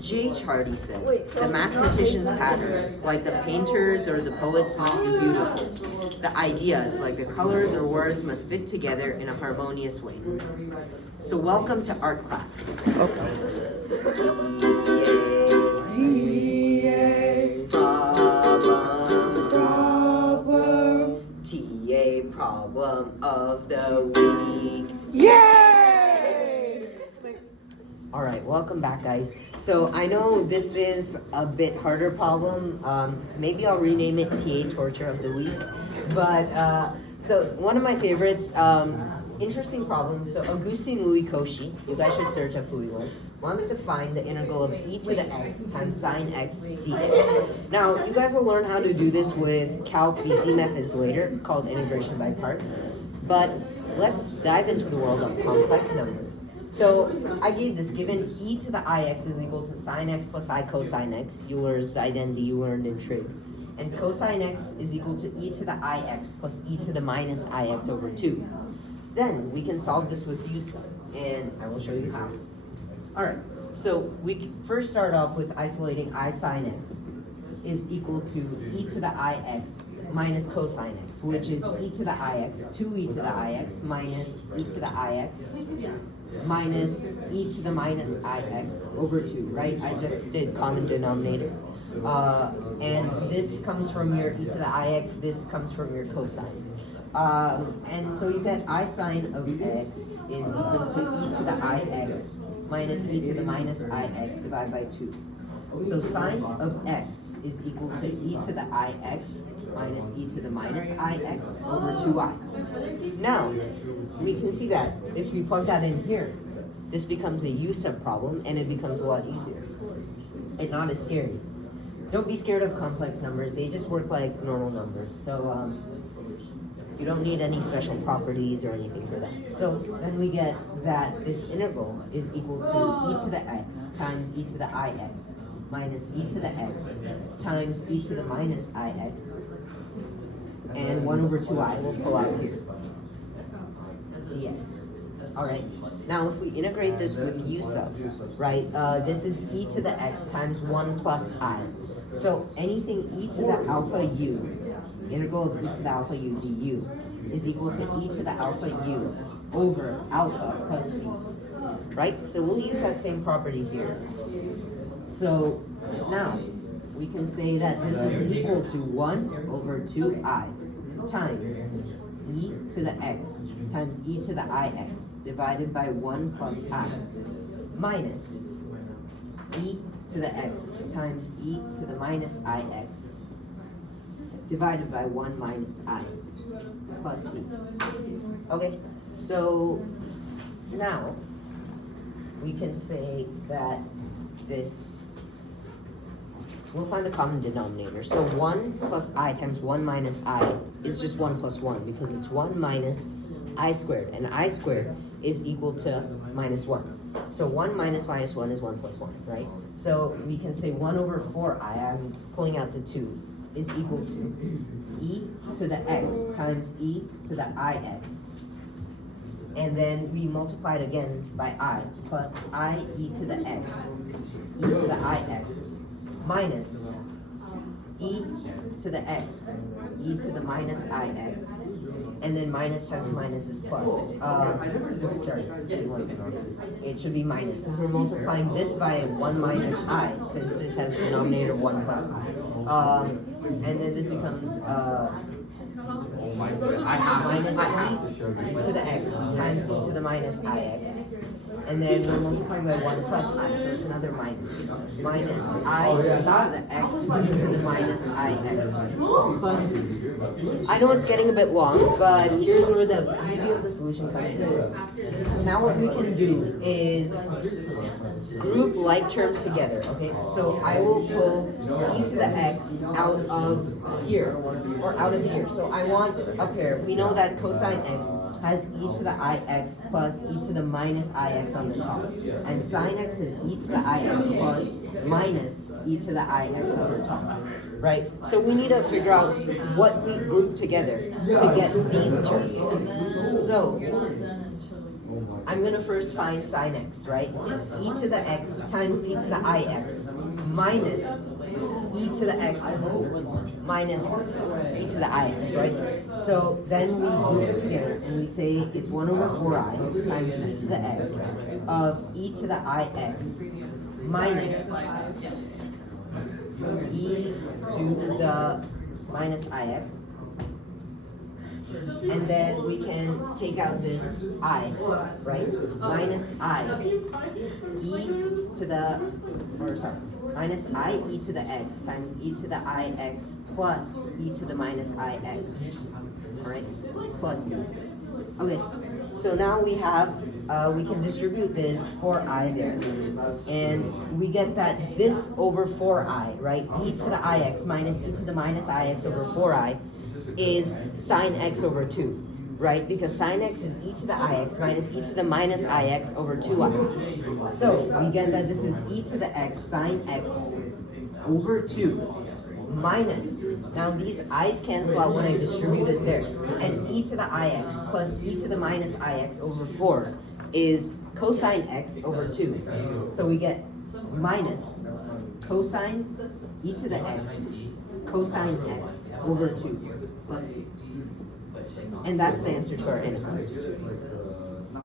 J.H. Hardy said, "The mathematician's patterns, like the painter's or the poet's, must be beautiful. The ideas, like the colors or words, must fit together in a harmonious way." So welcome to art class. TA problem of the week. Yay! All right, welcome back, guys. So I know this is a bit harder problem. Maybe I'll rename it TA Torture of the Week. But so one of my favorites, interesting problem. So Augustin Louis Cauchy, you guys should search up who he was, wants to find the integral of e to the x times sine x dx. Now, you guys will learn how to do this with Calc BC methods later, called integration by parts. But let's dive into the world of complex numbers. So I gave this, given e to the ix is equal to sine x plus I cosine x, Euler's identity you learned in trig. And cosine x is equal to e to the ix plus e to the minus ix over 2. Then we can solve this with u sub, and I will show you how. Alright, so we first start off with isolating I sine x is equal to e to the ix minus cosine x, which is e to the ix, 2e to the ix minus e to the ix minus e to the minus ix over 2, right? I just did common denominator. And this comes from your e to the ix, this comes from your cosine. And so you get I sine of x is equal to e to the ix minus e to the minus ix divided by 2. So sine of x is equal to e to the ix minus e to the minus ix over 2i. Now, we can see that if we plug that in here, this becomes a u sub problem, and it becomes a lot easier and not as scary. Don't be scared of complex numbers, they just work like normal numbers. So you don't need any special properties or anything for that. So then we get that this integral is equal to e to the x times e to the ix minus e to the x times e to the minus ix, and 1 over 2i will pull out here, dx. Alright, now if we integrate this with u sub, right, this is e to the x times 1 plus I. So anything e to the alpha u, integral of e to the alpha u du, is equal to e to the alpha u over alpha plus c. Right? So we'll use that same property here. So now we can say that this is equal to 1 over 2i times e to the x times e to the ix divided by 1 plus I minus e to the x times e to the minus ix divided by 1 minus I plus c. Okay, so now we can say that this, we'll find the common denominator. So 1 plus I times 1 minus I is just 1 plus 1, because it's 1 minus I squared, and I squared is equal to minus 1. So 1 minus minus 1 is 1 plus 1, right? So we can say 1 over 4i, I'm pulling out the 2, is equal to e to the x times e to the ix. And then we multiply it again by I, plus I e to the x, e to the ix, minus e to the x, e to the minus ix, and then minus times minus is plus. Sorry, it should be minus, because we're multiplying this by 1 minus I, since this has denominator 1 plus I. And then this becomes minus e to the x times e to the minus ix. And then we're multiplying by 1 plus I, so it's another minus. Minus I to the x e to the minus ix plus c. I know it's getting a bit long, but here's where the beauty of the solution comes in. Now what we can do is group like terms together, okay? So I will pull e to the x out of here, or out of here. So I want a pair. We know that cosine x has e to the ix plus e to the minus ix on the top. And sine x is e to the ix plus minus e to the ix on the top. Right? So we need to figure out what we group together to get these terms. So I'm gonna first find sine x, right? E to the x times e to the ix minus e to the x minus e to the ix, right? So then we group it together and we say it's 1 over 4i times e to the x of e to the ix minus e to the minus ix. And then we can take out this I, right? Minus I, e to the, or sorry, minus I e to the x times e to the ix plus e to the minus ix, alright? Plus, okay, so now we have, we can distribute this 4i there. And we get that this over 4i, right? E to the ix minus e to the minus ix over 4i is sine x over 2, right? Because sine x is e to the ix minus e to the minus ix over 2i. So we get that this is e to the x sine x over 2 minus, now these i's cancel out when I distribute it there, and e to the ix plus e to the minus ix over 4 is cosine x over 2. So we get minus cosine e to the x cosine x over 2 plus c. And that's the answer to our n.